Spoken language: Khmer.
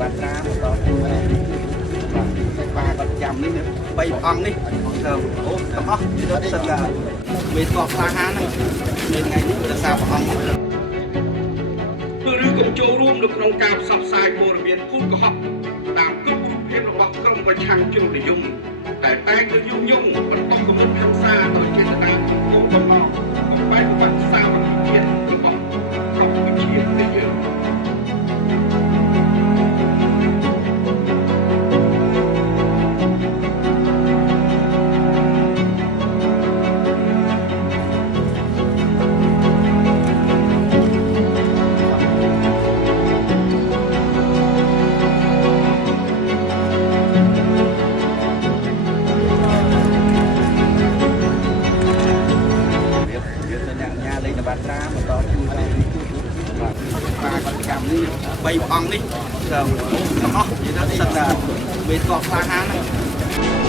បាត់ត្រាមកតទៅបាទគាត់ចាំនេះ3អង្គនេះទៅអូទាំងអស់សិតថាមេស្កខ្លាហានហ្នឹងមានថ្ងៃនេះដោយសារព្រះអង្គឬកុំចូលរួមនៅក្នុងការផ្សព្វផ្សាយព័ត៌មានគូកុហកតាមគ្រប់រូបភាពរបស់ក្រុមប្រឆាំងជននិយមតែតែងទៅញុះញង់បន្តគំនិតហិង្សាដោយចេតនាគោលបំណងបំបែកបាក់សាមគ្គីភាពរបស់ប្រពៃជាតិយើង បាត់ត្រាមកតជួយបាទគាត់ចាំនេះ3អង្គនេះទៅទាំងអស់និយាយទៅសិតថាមេស្កខ្លាហានហ្នឹង